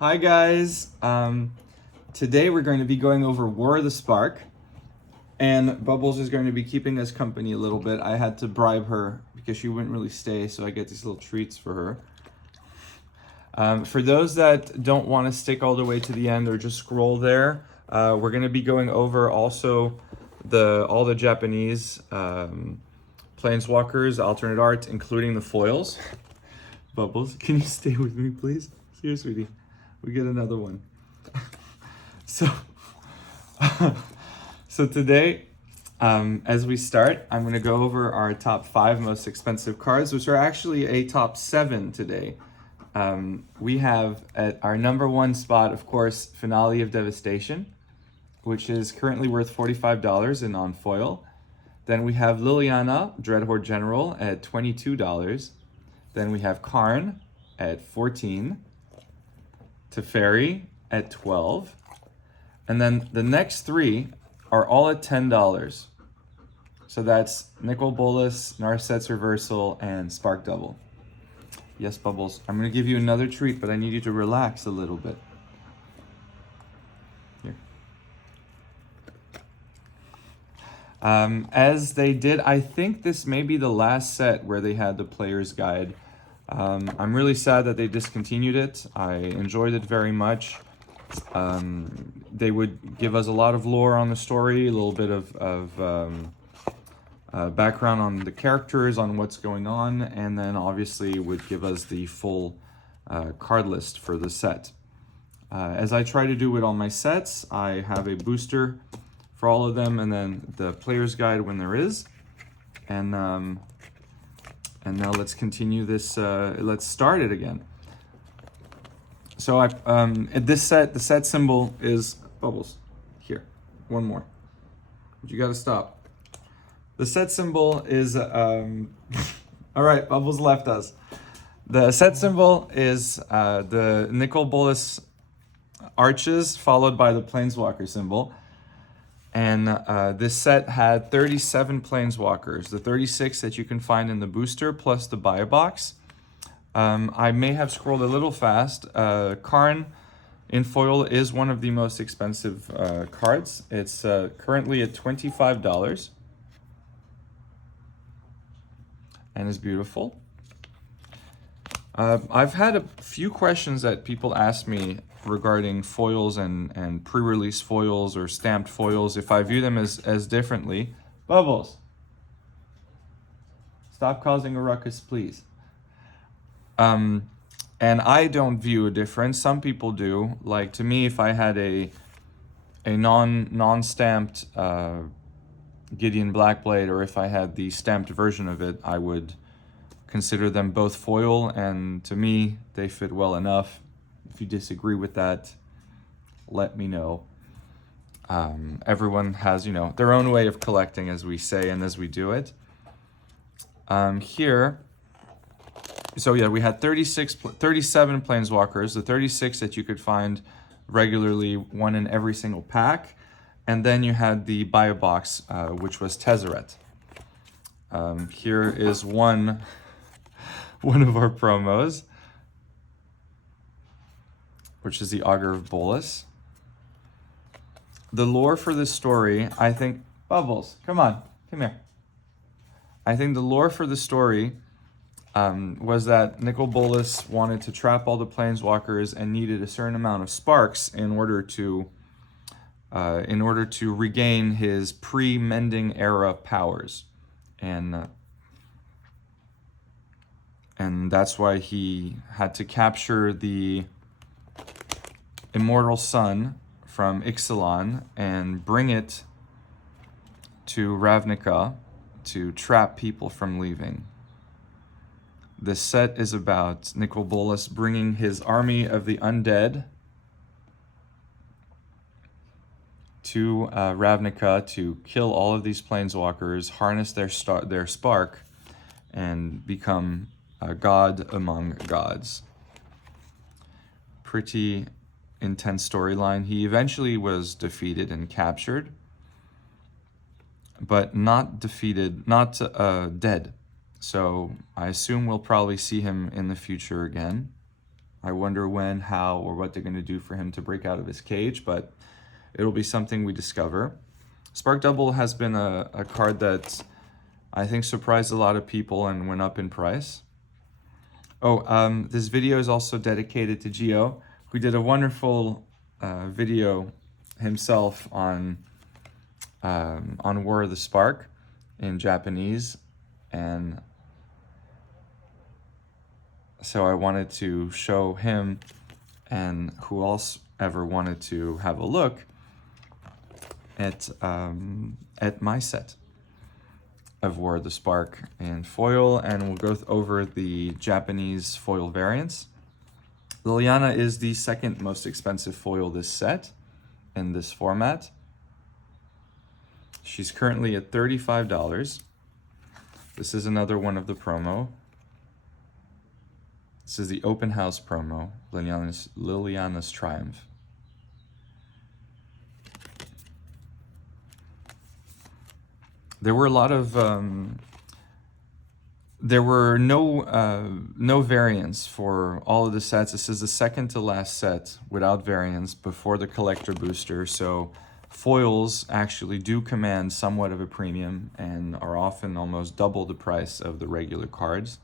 Hi guys, today we're going to be going over War of the Spark, and Bubbles is going to be keeping us company a little bit. I had to bribe her because she wouldn't really stay, so I get these little treats for her. For those that don't want to stick all the way to the end or just scroll there, we're going to be going over also all the Japanese Planeswalkers, alternate art, including the foils. Bubbles, can you stay with me, please? Here, sweetie. We get another one. So, so today, as we start, I'm going to go over our top 5 most expensive cards, which are actually a top 7 today. We have at our number 1 spot, of course, Finale of Devastation, which is currently worth $45 and on foil. Then we have Liliana, Dreadhorde General, at $22. Then we have Karn at $14. Teferi at $12. And then the next 3 are all at $10. So that's Nicol Bolas, Narset's Reversal, and Spark Double. Yes, Bubbles, I'm going to give you another treat, but I need you to relax a little bit. Here. As they did, I think this may be the last set where they had the player's guide. I'm really sad that they discontinued it. I enjoyed it very much. They would give us a lot of lore on the story, a little bit of background on the characters, on what's going on, and then obviously would give us the full card list for the set. As I try to do with all my sets, I have a booster for all of them, and then the player's guide when there is. And now let's continue this, let's start it again. So this set, the set symbol is Bubbles. Here, one more. But you gotta stop. The set symbol is, all right, Bubbles left us. The set symbol is the Nicol Bolas arches followed by the Planeswalker symbol. And this set had 37 Planeswalkers, the 36 that you can find in the booster, plus the buy box. I may have scrolled a little fast. Karn in foil is one of the most expensive cards. It's currently at $25 and is beautiful. I've had a few questions that people ask me regarding foils and pre-release foils or stamped foils, if I view them as differently. Bubbles, stop causing a ruckus, please. And I don't view a difference. Some people do. Like, to me, if I had a non-stamped Gideon Blackblade, or if I had the stamped version of it, I would consider them both foil, and to me, they fit well enough. If you disagree with that, let me know. Everyone has, their own way of collecting, as we say, and as we do it. Here, so yeah, we had 37 Planeswalkers, the 36 that you could find regularly, one in every single pack. And then you had the buy box, which was Tezzeret. Here is one of our promos, which is the Augur of Bolas. The lore for this story, I think... Bubbles, come on, come here. I think the lore for the story was that Nicol Bolas wanted to trap all the Planeswalkers and needed a certain amount of sparks in order to regain his pre-Mending era powers. And that's why he had to capture the immortal sun from Ixalan and bring it to Ravnica to trap people from leaving. This set is about Nicol Bolas bringing his army of the undead to Ravnica to kill all of these Planeswalkers, harness their spark, and become a god among gods. Pretty intense storyline. He eventually was defeated and captured, but not dead. So I assume we'll probably see him in the future again. I wonder when, how, or what they're going to do for him to break out of his cage, but it'll be something we discover. Spark Double has been a card that I think surprised a lot of people and went up in price. Oh, this video is also dedicated to Gio, who did a wonderful video himself on War of the Spark in Japanese, and so I wanted to show him and who else ever wanted to have a look at my set of War of the Spark in foil, and we'll go over the Japanese foil variants. Liliana is the second most expensive foil this set in this format. She's currently at $35. This is another one of the promo. This is the open house promo, Liliana's Triumph. There were a lot of there were no variants for all of the sets. This is the second to last set without variants before the collector booster, so foils actually do command somewhat of a premium and are often almost double the price of the regular cards.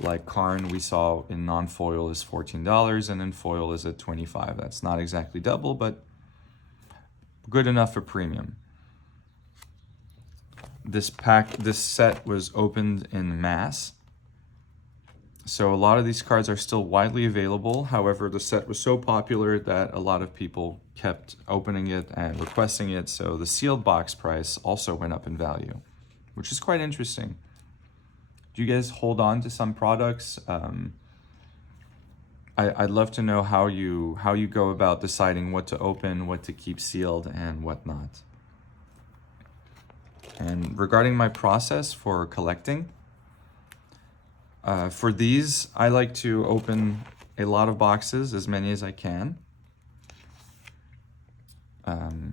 Like Karn, we saw in non-foil is $14 and in foil is at $25. That's not exactly double, but good enough for premium. This set was opened in mass, so a lot of these cards are still widely available. However, the set was so popular that a lot of people kept opening it and requesting it, so the sealed box price also went up in value, which is quite interesting. Do you guys hold on to some products? I'd love to know how you go about deciding what to open, what to keep sealed, and what not. And regarding my process for collecting, for these, I like to open a lot of boxes, as many as I can.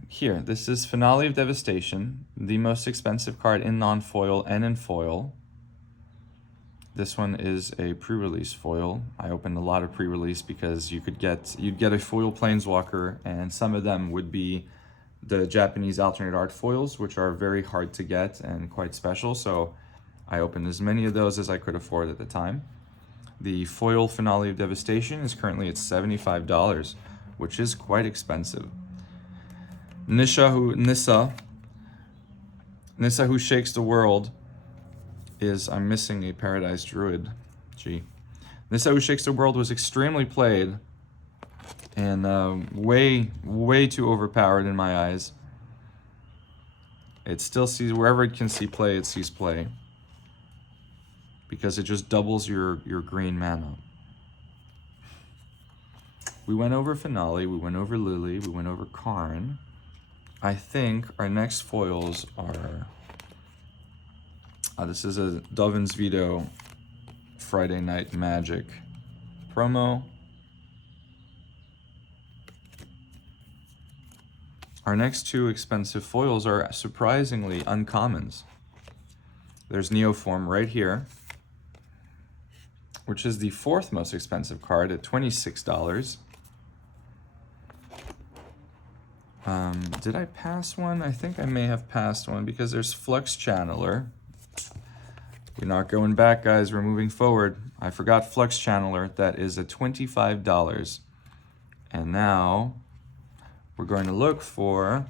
Here, this is Finale of Devastation, the most expensive card in non-foil and in foil. This one is a pre-release foil. I opened a lot of pre-release because you'd get a foil Planeswalker, and some of them would be the Japanese alternate art foils, which are very hard to get and quite special, so I opened as many of those as I could afford at the time. The foil Finale of Devastation is currently at $75, which is quite expensive. Nissa Who Shakes the World is, I'm missing a Paradise Druid. Gee. Nissa Who Shakes the World was extremely played and way too overpowered in my eyes. It still sees, wherever it can see play, it sees play, because it just doubles your green mana. We went over Finale, we went over Lily, we went over Karn. I think our next foils are, this is a Dovin's Veto Friday Night Magic promo. Our next two expensive foils are surprisingly uncommons. There's Neoform right here, which is the fourth most expensive card at $26. Did I pass one? I think I may have passed one because there's Flux Channeler. We're not going back, guys. We're moving forward. I forgot Flux Channeler. That is at $25. And now we're going to look for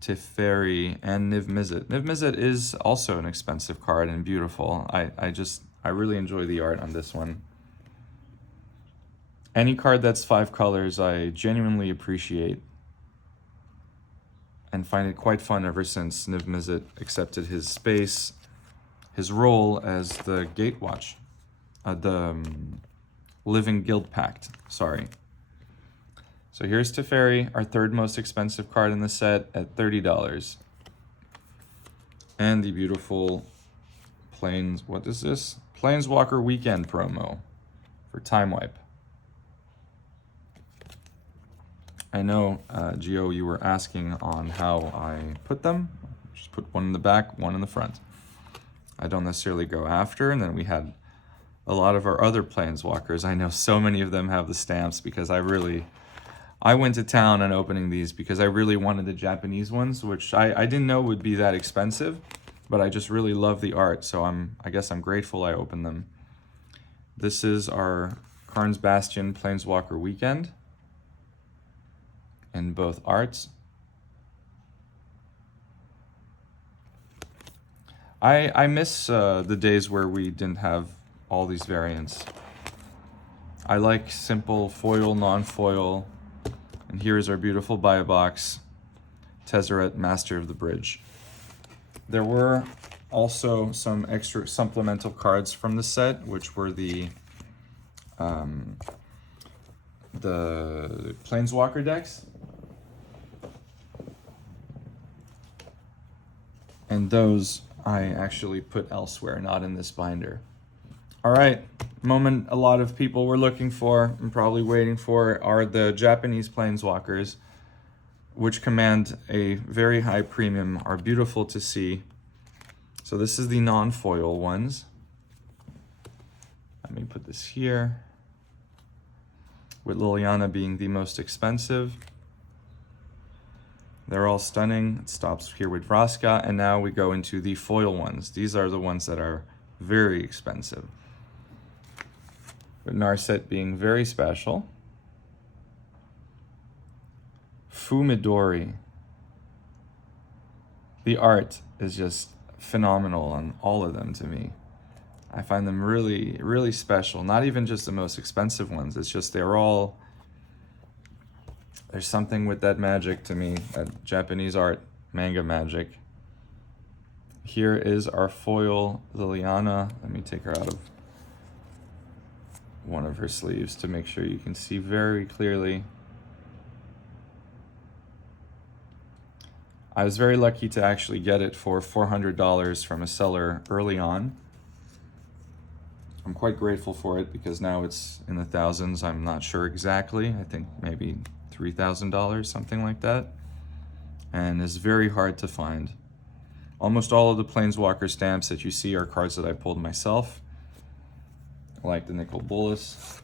Teferi and Niv Mizzet. Niv Mizzet is also an expensive card and beautiful. I really enjoy the art on this one. Any card that's 5 colors, I genuinely appreciate and find it quite fun ever since Niv Mizzet accepted his role as the Gatewatch, the Living Guild Pact, sorry. So here's Teferi, our third most expensive card in the set at $30. And the beautiful what is this? Planeswalker Weekend promo for Time Wipe. I know, Gio, you were asking on how I put them. Just put one in the back, one in the front. I don't necessarily go after, and then we had a lot of our other Planeswalkers. I know so many of them have the stamps because I went to town on opening these because I really wanted the Japanese ones, which I didn't know would be that expensive, but I just really love the art, so I guess I'm grateful I opened them. This is our Karn's Bastion Planeswalker Weekend in both arts. I miss the days where we didn't have all these variants. I like simple foil, non-foil, and here is our beautiful buy box, Tezzeret, Master of the Bridge. There were also some extra supplemental cards from the set, which were the Planeswalker decks. And those I actually put elsewhere, not in this binder. All right, moment a lot of people were looking for and probably waiting for are the Japanese Planeswalkers, which command a very high premium, are beautiful to see. So this is the non-foil ones. Let me put this here, with Liliana being the most expensive. They're all stunning. It stops here with Vraska, and now we go into the foil ones. These are the ones that are very expensive. With Narset being very special. Fumidori. The art is just phenomenal on all of them to me. I find them really, really special. Not even just the most expensive ones. It's just there's something with that magic to me, that Japanese art, manga magic. Here is our foil Liliana. Let me take her out of one of her sleeves to make sure you can see very clearly. I was very lucky to actually get it for $400 from a seller early on. I'm quite grateful for it because now it's in the thousands. I'm not sure exactly. I think maybe $3,000, something like that. And it's very hard to find. Almost all of the Planeswalker stamps that you see are cards that I pulled myself, like the Nicol Bolas,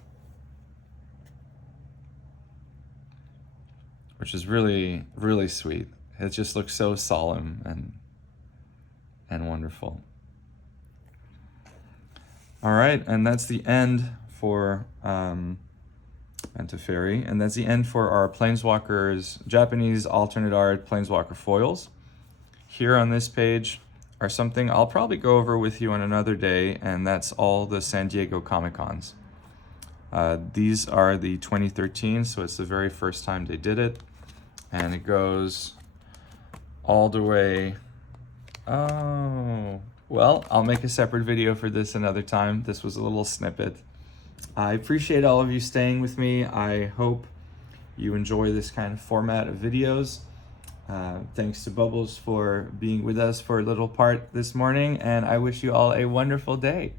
which is really, really sweet. It just looks so solemn and wonderful. All right, and that's the end for Teferi, and that's the end for our Planeswalkers, Japanese alternate art Planeswalker foils. Here on this page are something I'll probably go over with you on another day, and that's all the San Diego Comic-Cons. These are the 2013, so it's the very first time they did it, and it goes all the way. Oh, well, I'll make a separate video for this another time. This was a little snippet. I appreciate all of you staying with me. I hope you enjoy this kind of format of videos. Thanks to Bubbles for being with us for a little part this morning, and I wish you all a wonderful day.